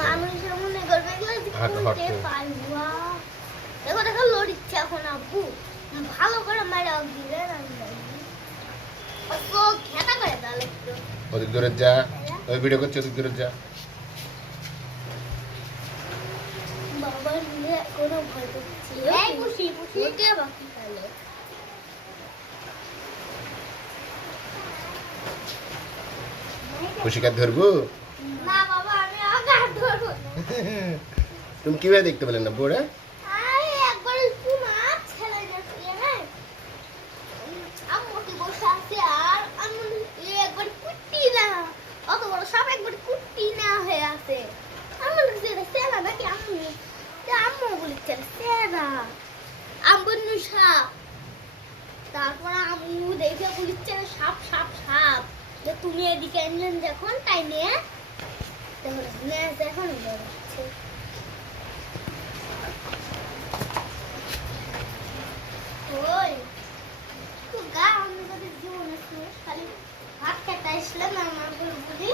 মানুষ মনে করবে দেখো দেখো লড়িচ্ছে এখন আব্বু ভালো করে মারা দিলে খেতা করে তাহলে ওদিক দূরে যা ওই ভিডিও করছে ওদিক দূরে যা বাবা নিয়ে কোনো ভয় করছি এই পুষি পুষি কে বাকি তাহলে খুশিকার ধরবো না বাবা আমি আগে ধরবো তুমি কিভাবে দেখতে পেলেন না বোরা আরে একবার একটু না ছেলে যাচ্ছে না আম্মু বসে আছে আর আম্মু একবার কুটি না অত বড় সব একবার কুটি না হয়ে আছে আম্মু যেটা সেরা নাকি আম্মু আম্মু বলেছে সেরা আম্মু সাপ তারপর আম্মু দেখে বলেছে সাপ সাপ সাপ যে তুমি এদিকে আনলেন যখন তাই নিয়ে দেখুন হচ্ছে ওই তো গা আমি যদি জীবনে খালি ভাত খেতে আসলাম আমার বুঝি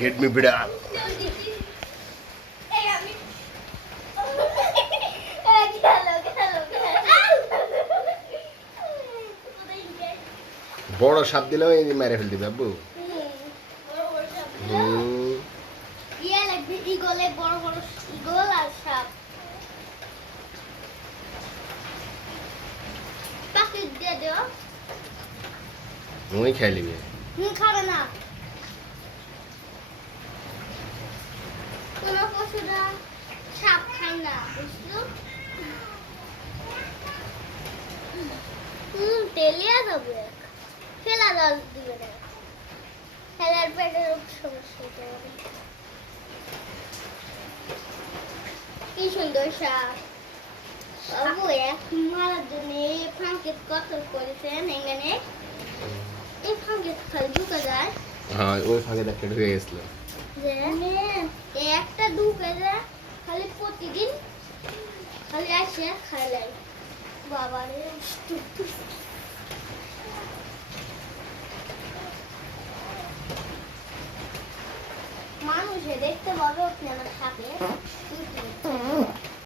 গেট মি বিড়া বড় সাপ দিলেও এই মেরে ফেল দিবে আব্বু ইগলে বড় বড় ইগল আর সাপ পাখি দিয়ে দিও মুই খাই লিবে খাবে না কোনো পশুরা সাপ খায় না বুঝলো তেলিয়া যাবে ফেলা জল দিবে না ফেলার পেটের সমস্যা হতে পারে কি সুন্দর সাপ বাবু এক মারার জন্য এই ফাঙ্কেট কত করেছেন এখানে এই ফাঙ্কেট খালি ঢুকে যায় হ্যাঁ ওই ফাঁকে দেখে ঢুকে গেছিল যে একটা ঢুকে যায় খালি প্রতিদিন খালি আসে খাইলাই বাবারে মানুষে দেখতে পাবে ওখানে থাকে